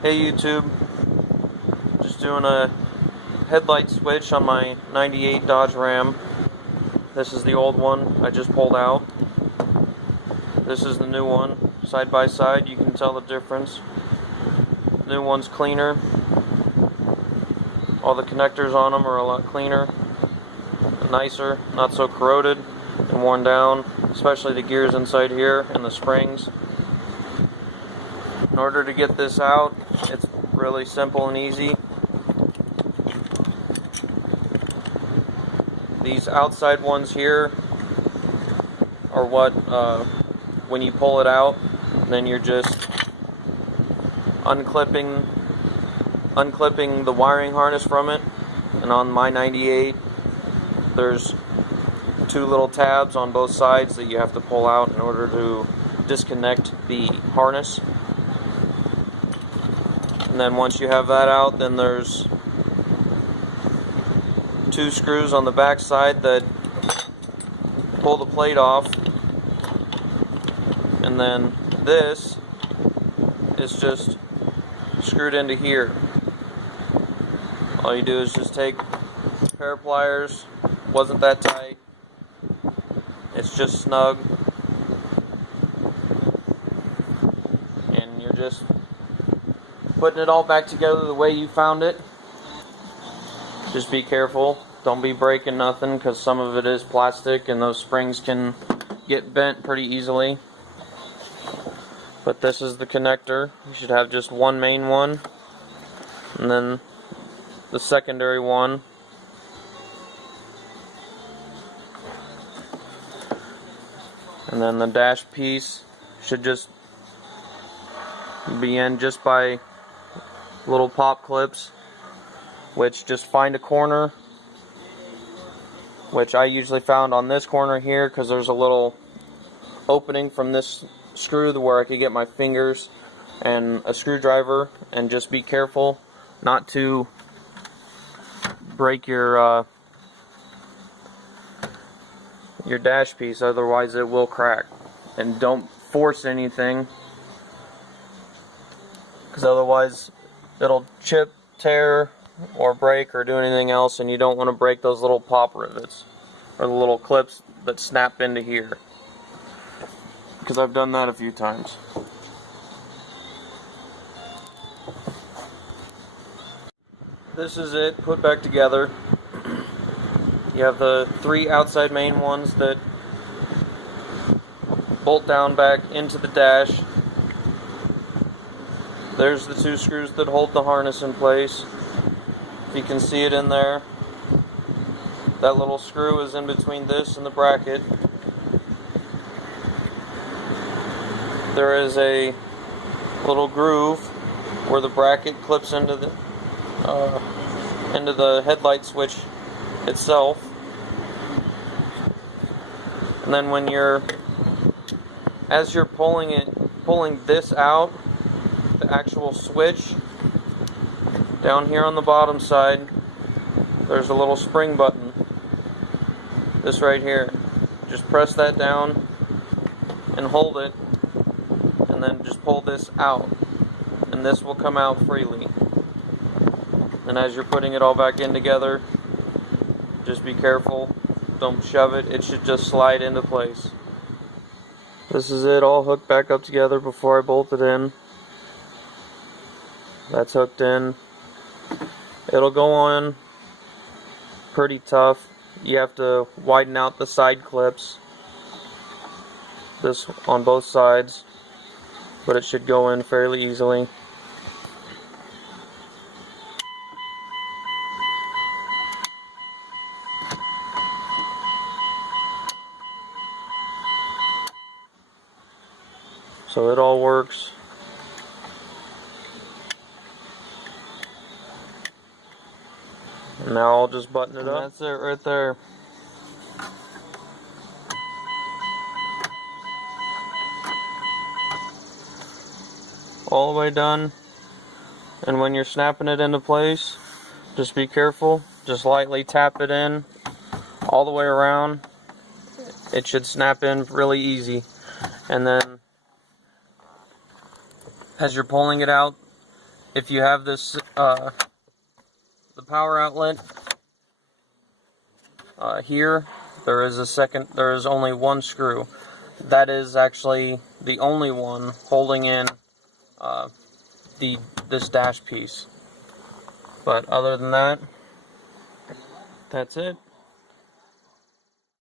Hey YouTube, just doing a headlight switch on my 98 Dodge Ram. This is the old one I just pulled out. This is the new one. Side by side, you can tell the difference. The new one's cleaner. All the connectors on them are a lot cleaner, nicer, not so corroded and worn down, especially the gears inside here and the springs. In order to get this out, it's really simple and easy. These outside ones here are what, when you pull it out, then you're just unclipping the wiring harness from it. And on my 98, there's two little tabs on both sides that you have to pull out in order to disconnect the harness. And then once you have that out, then there's two screws on the back side that pull the plate off. And then this is just screwed into here. All you do is just take a pair of pliers, wasn't that tight, it's just snug, and you're just putting it all back together the way you found it. Just be careful, don't be breaking nothing, because some of it is plastic and those springs can get bent pretty easily. But this is the connector. You should have just one main one, and then the secondary one. And then the dash piece should just be in just by little pop clips, which just find a corner, which I usually found on this corner here, because there's a little opening from this screw where I could get my fingers and a screwdriver. And just be careful not to break your dash piece, otherwise it will crack. And don't force anything, because otherwise it'll chip, tear, or break, or do anything else, and you don't want to break those little pop rivets or the little clips that snap into here, because I've done that a few times. This is it put back together. You have the three outside main ones that bolt down back into the dash. There's the two screws that hold the harness in place. If you can see it in there, that little screw is in between this and the bracket. There is a little groove where the bracket clips into the headlight switch itself. And then when as you're pulling this out, the actual switch, down here on the bottom side, there's a little spring button. This right here. Just press that down and hold it, and then just pull this out, and this will come out freely. And as you're putting it all back in together, just be careful, don't shove it, it should just slide into place. This is it all hooked back up together before I bolt it in. That's hooked in. It'll go on pretty tough. You have to widen out the side clips, this on both sides, but it should go in fairly easily. So it all works. And now I'll just button it up. That's it right there. All the way done. And when you're snapping it into place, just be careful. Just lightly tap it in all the way around. It should snap in really easy. And then as you're pulling it out, if you have this, the power outlet here, there is only one screw. That is actually the only one holding in this dash piece. But other than that, that's it.